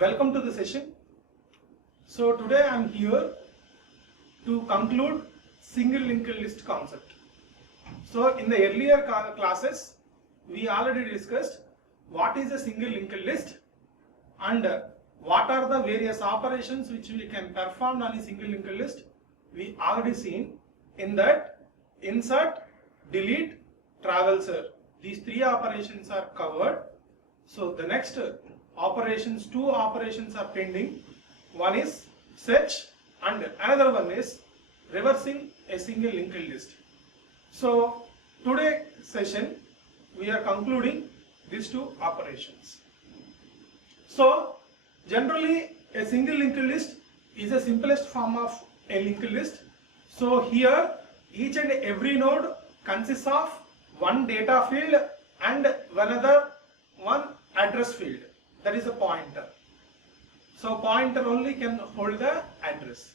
Welcome to the session. So today I am here to conclude single linked list concept. So in the earlier classes we already discussed what is a single linked list and what are the various operations which we can perform on a single linked list. We already seen in that insert, delete, traverser. These three operations are covered. So the next operations, two operations are pending. One is search and another one is reversing a single linked list. So today's session we are concluding these two operations. So generally a single linked list is the simplest form of a linked list. So here each and every node consists of one data field and one address field, that is a pointer. So pointer only can hold the address.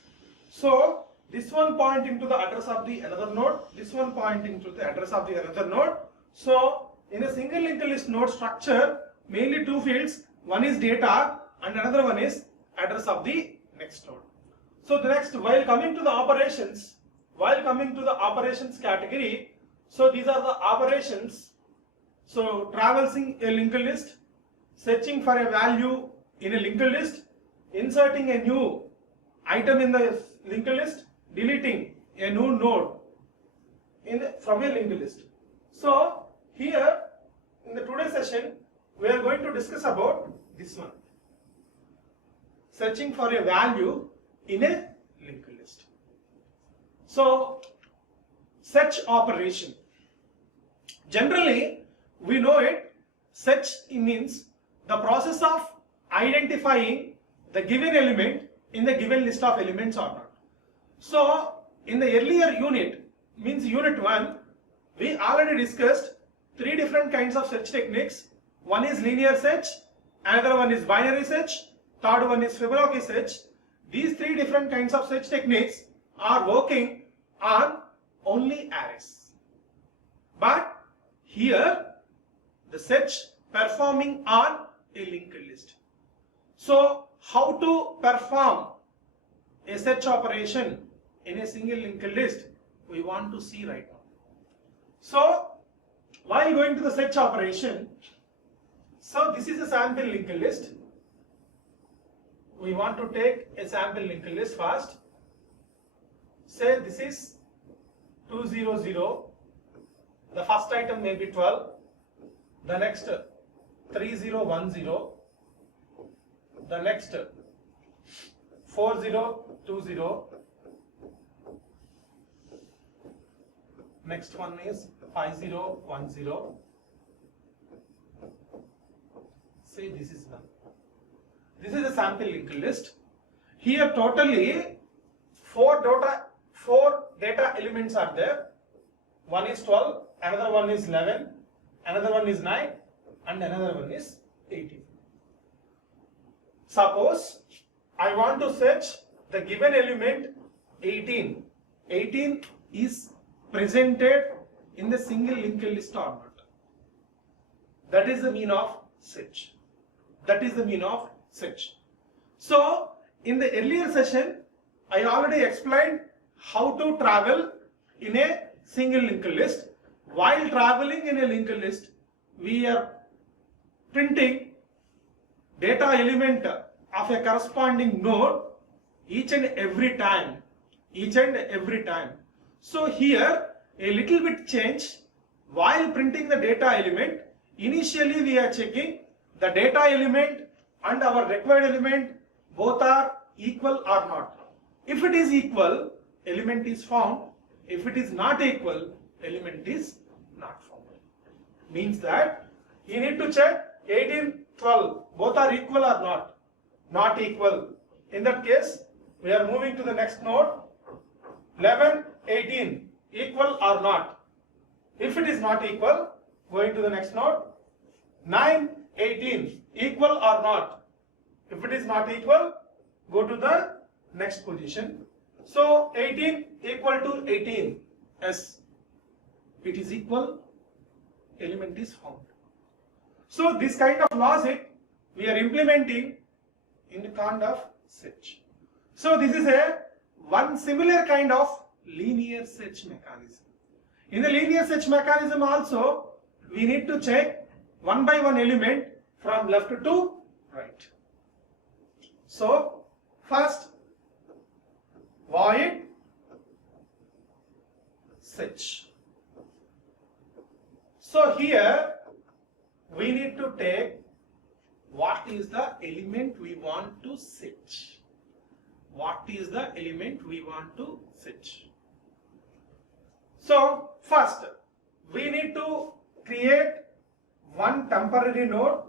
So this one pointing to the address of the another node, this one pointing to the address of the another node. So in a single linked list node structure, mainly two fields, one is data and another one is address of the next node. So the next, while coming to the operations category, so these are the operations. So traversing a linked list, searching for a value in a linked list, inserting a new item in the linked list, deleting a new node from a linked list. So here in the today's session we are going to discuss about this one, searching for a value in a linked list. So search operation, generally we know it, search means the process of identifying the given element in the given list of elements or not. So in the earlier unit, means unit 1, we already discussed three different kinds of search techniques. One is linear search, another one is binary search, third one is Fibonacci search. These three different kinds of search techniques are working on only arrays. But here the search performing on a linked list. So how to perform a search operation in a single linked list we want to see right now. So while going to the search operation, so this is a sample linked list. We want to take a sample linked list first. Say this is 200, the first item may be 12, the next 3010, the next 4020, next one is 5010. Say this is one. This is a sample linked list. Here totally four data elements are there. One is 12, another one is 11, another one is 9 and another one is 18. Suppose I want to search the given element 18. 18 is presented in the single linked list or not. That is the mean of search. So in the earlier session I already explained how to travel in a single linked list. While traveling in a linked list, we are printing data element of a corresponding node each and every time. So here a little bit change. While printing the data element, initially we are checking the data element and our required element both are equal or not. If it is equal, element is found. If it is not equal, element is not found. Means that you need to check 18, 12 both are equal or not. Not equal. In that case, we are moving to the next node. 11, 18 equal or not. If it is not equal, going to the next node. 9, 18 equal or not. If it is not equal, go to the next position. So 18 equal to 18. Yes, it is equal, element is found. So this kind of logic we are implementing in a kind of search. So this is a one similar kind of linear search mechanism. In the linear search mechanism also, we need to check one by one element from left to right. So first, void search. So here we need to take what is the element we want to search. What is the element we want to search? So first, we need to create one temporary node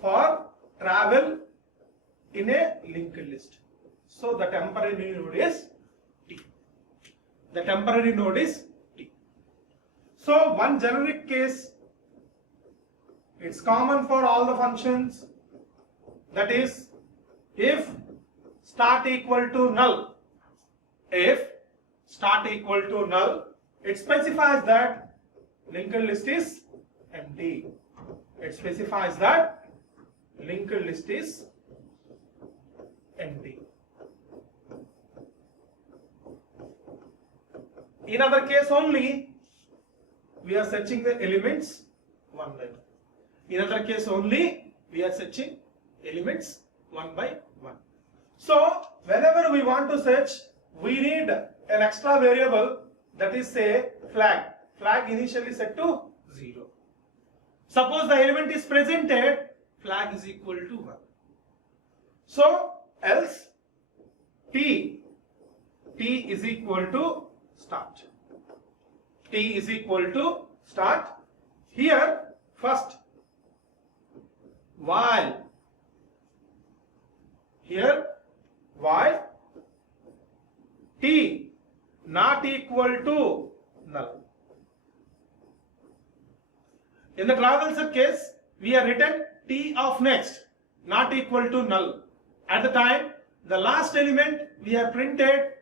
for travel in a linked list. So the temporary node is T. The temporary node is T. So one generic case, it's common for all the functions, that is if start equal to null. If start equal to null, it specifies that linked list is empty. It specifies that linked list is empty. In other case only, we are searching the elements one by one. In other case only, we are searching elements one by one. So whenever we want to search, we need an extra variable, that is say flag. Flag initially set to 0. Suppose the element is presented, flag is equal to 1. So else T is equal to start. T is equal to start. Here first while, here while T not equal to null. In the traversal case, we have written T of next not equal to null. At the time, the last element we have printed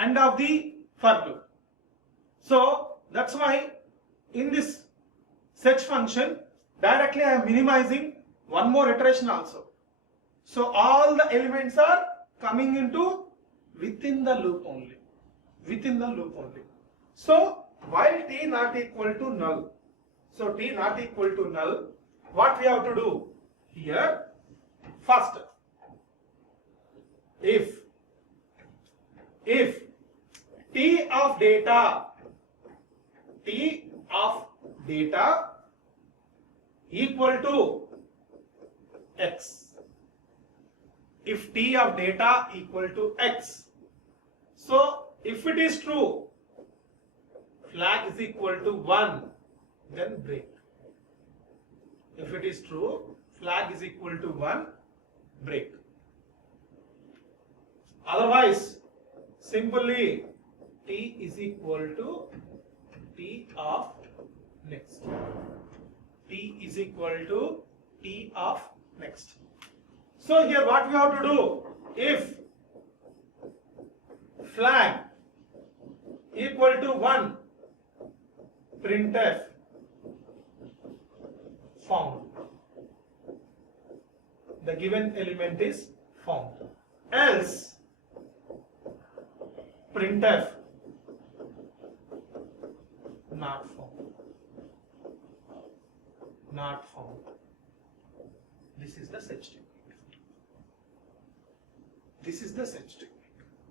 end of the for loop. So that's why in this search function, directly I am minimizing one more iteration also. So all the elements are coming into within the loop only. Within the loop only. So while T not equal to null, so T not equal to null, what we have to do here? First, if T of data equal to X, if T of data equal to X, so if it is true, flag is equal to 1, then break. If it is true, flag is equal to 1, break. Otherwise, simply T is equal to T of next. T is equal to T of next. So here what we have to do, if flag equal to 1, printf found. The given element is found. Else printf not found. Not found. This is the search technique. This is the search technique.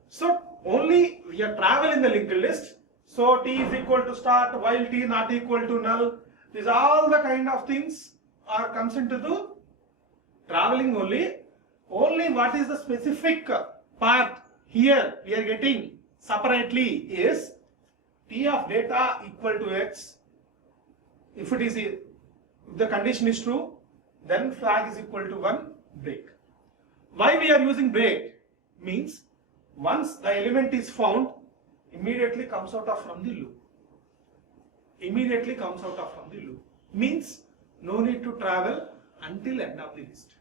So only we are travel in the linked list. So T is equal to start while T not equal to null. These all the kind of things are comes into the traveling only. Only what is the specific part here we are getting separately is T of data equal to X. If it is, if the condition is true, then flag is equal to 1, break. Why we are using break means once the element is found, immediately comes out of from the loop. Immediately comes out of from the loop. Means no need to travel until end of the list.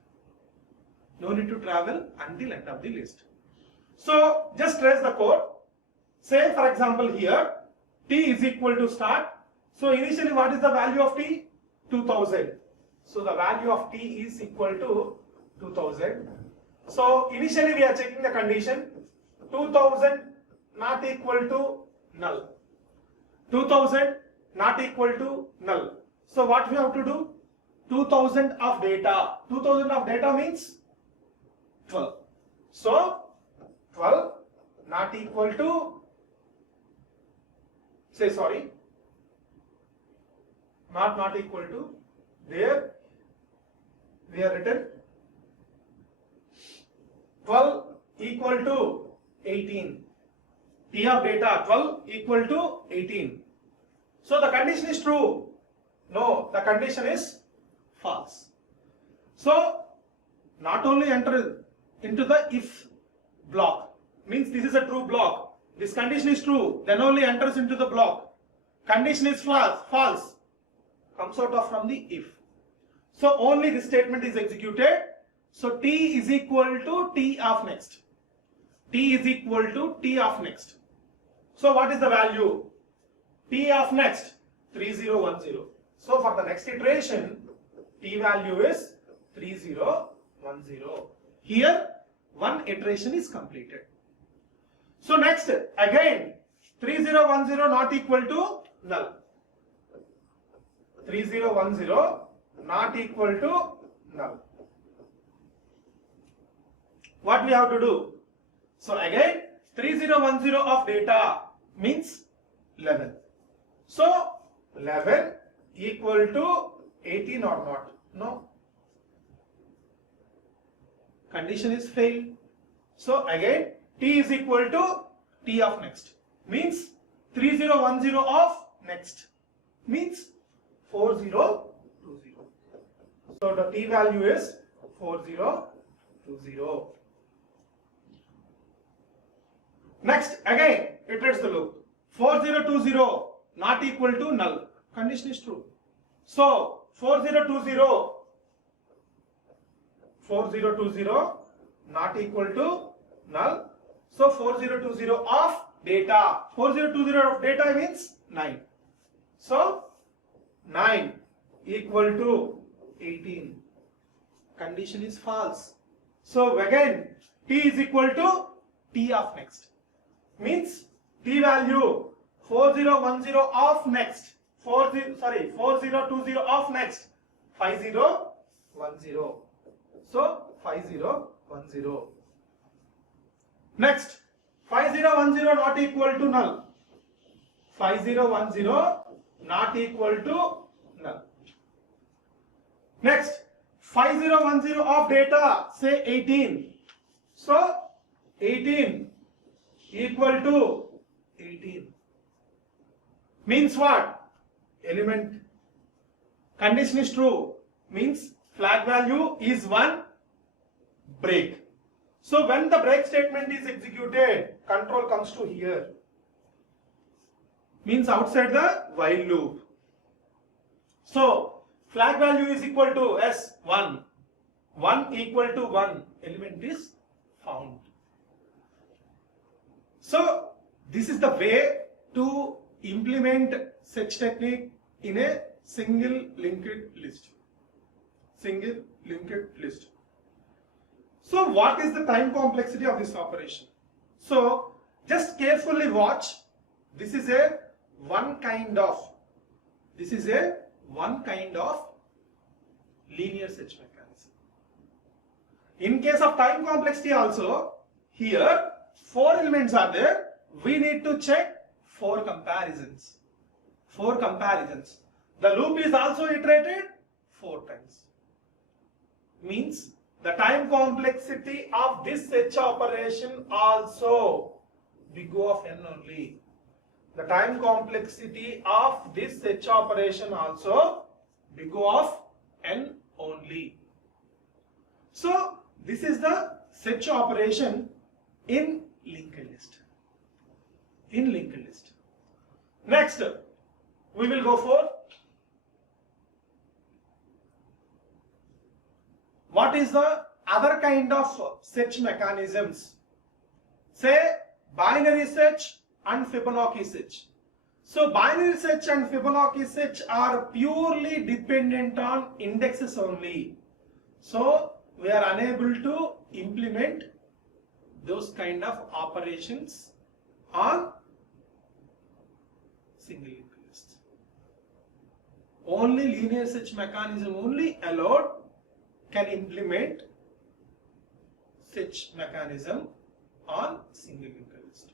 No need to travel until end of the list. So just trace the code. Say for example here T is equal to start. So initially what is the value of T? 2000. So the value of T is equal to 2000. So initially we are checking the condition 2000 not equal to null. 2000 not equal to null. So what we have to do? 2000 of data. 2000 of data means 12. So 12 not equal to, not equal to, there we are written 12 equal to 18. T of data 12 equal to 18. So the condition is true. No, the condition is false. So not only enter into the if block, means this is a true block. This condition is true, then only enters into the block. Condition is false, comes out of from the if. So only this statement is executed. So T is equal to T of next. T is equal to T of next. So what is the value? T of next 3010. So for the next iteration, T value is 3010. Here one iteration is completed. So next again 3010 not equal to null. 3010 not equal to null. What we have to do? So again 3010 of data means 11. So 11 equal to 18 or not? No. Condition is failed. So again T is equal to T of next. Means 3010 of next. Means 4020. So the T value is 4020. Next again iterates the loop. 4020 not equal to null. Condition is true. So 4020 not equal to null. So 4020 of data. 4020 of data means 9. So 9 equal to 18. Condition is false. So again T is equal to T of next. Means T value 4010 of next. 4020 of next. 5010. So 5010. Next 5010 not equal to null. 5010 not equal to null. Next 5010 of data, say 18. So 18 equal to 18. Means what? Element. Condition is true. Means flag value is 1, break. So when the break statement is executed, control comes to here. Means outside the while loop. So flag value is equal to S1. 1 equal to 1. Element is found. So this is the way to implement such technique in a single linked list. Single linked list. So what is the time complexity of this operation? So just carefully watch. This is a one kind of linear search mechanism. In case of time complexity also, here 4 elements are there. We need to check 4 comparisons. 4 comparisons. The loop is also iterated 4 times. Means the time complexity of this search operation also big O of n only. The time complexity of this search operation also big O of n only. So this is the search operation in linked list. In linked list. Next, we will go for what is the other kind of search mechanisms. Say binary search and Fibonacci search. So binary search and Fibonacci search are purely dependent on indexes only. So we are unable to implement those kind of operations on single linked list. Only linear search mechanism only allowed can implement search mechanism on single linked list.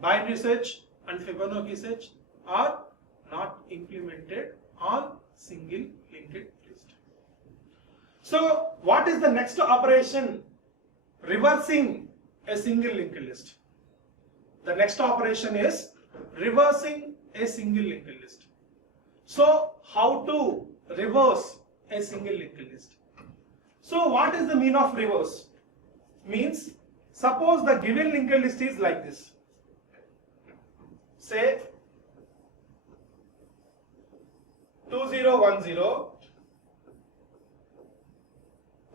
Binary search and Fibonacci search are not implemented on single linked list. So what is the next operation reversing a single linked list? The next operation is reversing a single linked list. So how to reverse a single linked list? So what is the mean of reverse? Means suppose the given linked list is like this. Say 2010,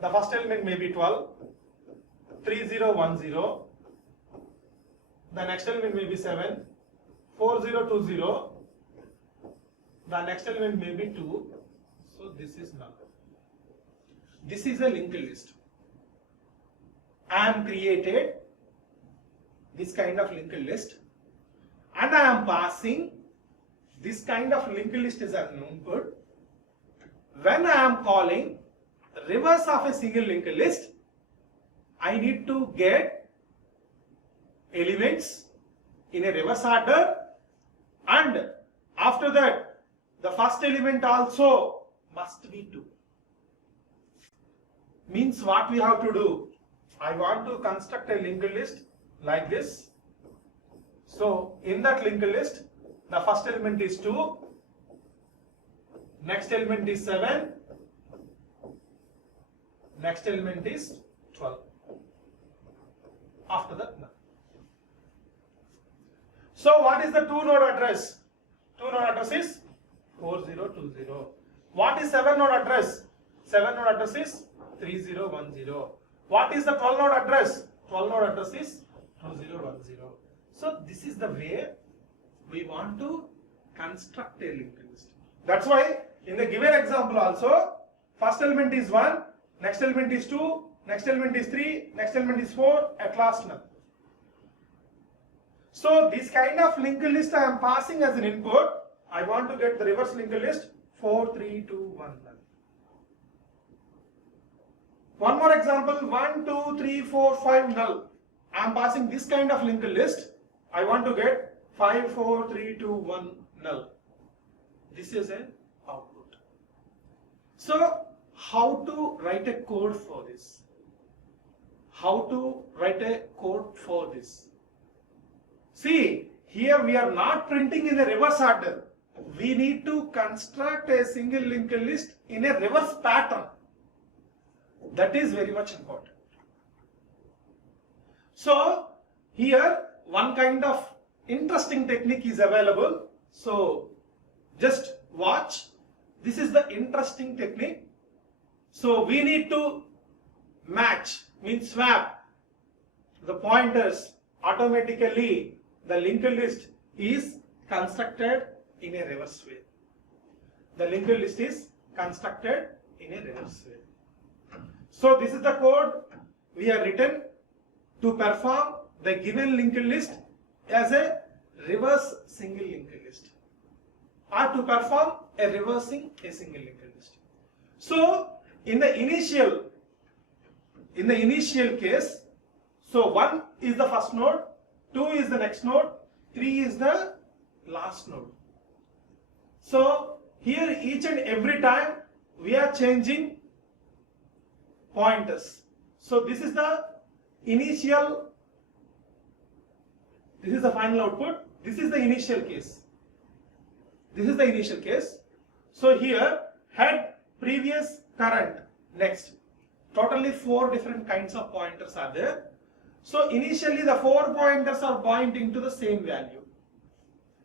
the first element may be 12, 3010, the next element may be 7, 4020, the next element may be 2, so this is null. This is a linked list. I am created this kind of linked list and I am passing this kind of linked list as an input. When I am calling reverse of a single linked list, I need to get elements in a reverse order, and after that the first element also must be 2. Means what we have to do? I want to construct a linked list like this. So in that linked list, the first element is 2, next element is 7, next element is 12. After that, none. So what is the 2 node address? 2 node address is 4020. What is 7 node address? 7 node address is 3010. What is the 12 node address? 12 node address is 2010. So this is the way we want to construct a linked list. That's why in the given example also, first element is 1, next element is 2, next element is 3, next element is 4, at last none. So this kind of linked list I am passing as an input. I want to get the reverse linked list 4, 3, 2, 1, none. One more example, 1, 2, 3, 4, 5, null. I am passing this kind of linked list. I want to get 5, 4, 3, 2, 1, null. This is an output. So how to write a code for this? How to write a code for this? See, here we are not printing in a reverse order. We need to construct a single linked list in a reverse pattern. That is very much important. So here one kind of interesting technique is available. So just watch. This is the interesting technique. So we need to match, means swap the pointers automatically. The linked list is constructed in a reverse way. The linked list is constructed in a reverse way. So this is the code we have written to perform the given linked list as a reverse single linked list, or to perform a reversing a single linked list. So in the initial case, so 1 is the first node, 2 is the next node, 3 is the last node. So here each and every time we are changing pointers. So this is the initial, this is the final output, this is the initial case. This is the initial case. So here head, previous, current, next. Totally 4 different kinds of pointers are there. So initially the 4 pointers are pointing to the same value.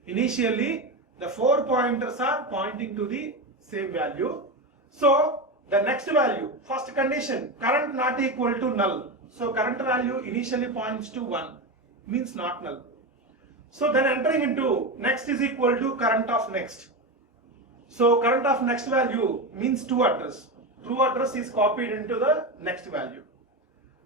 Initially the 4 pointers are pointing to the same value. So the next value, first condition, current not equal to null. So current value initially points to 1, means not null. So then entering into next is equal to current of next. So current of next value means true address. True address is copied into the next value.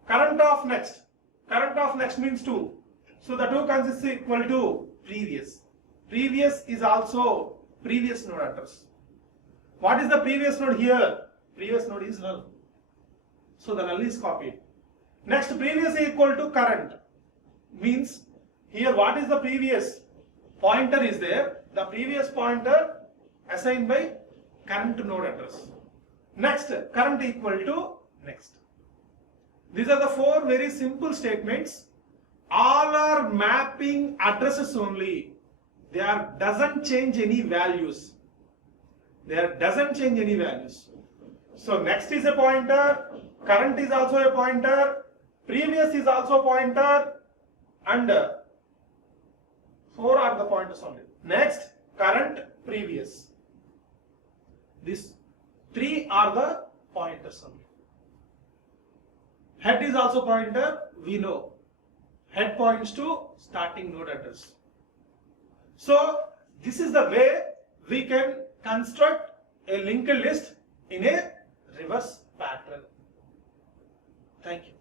Current of next. Current of next means 2. So the 2 consists equal to previous. Previous is also previous node address. What is the previous node here? Previous node is null. So the null is copied. Next, previous is equal to current. Means here what is the previous? Pointer is there. The previous pointer assigned by current node address. Next, current equal to next. These are the 4 very simple statements. All are mapping addresses only. There doesn't change any values. There doesn't change any values. So next is a pointer, current is also a pointer, previous is also a pointer, and 4 are the pointers only. Next, current, previous. These 3 are the pointers only. Head is also pointer, we know. Head points to starting node address. So this is the way we can construct a linked list in a reverse pattern. Thank you.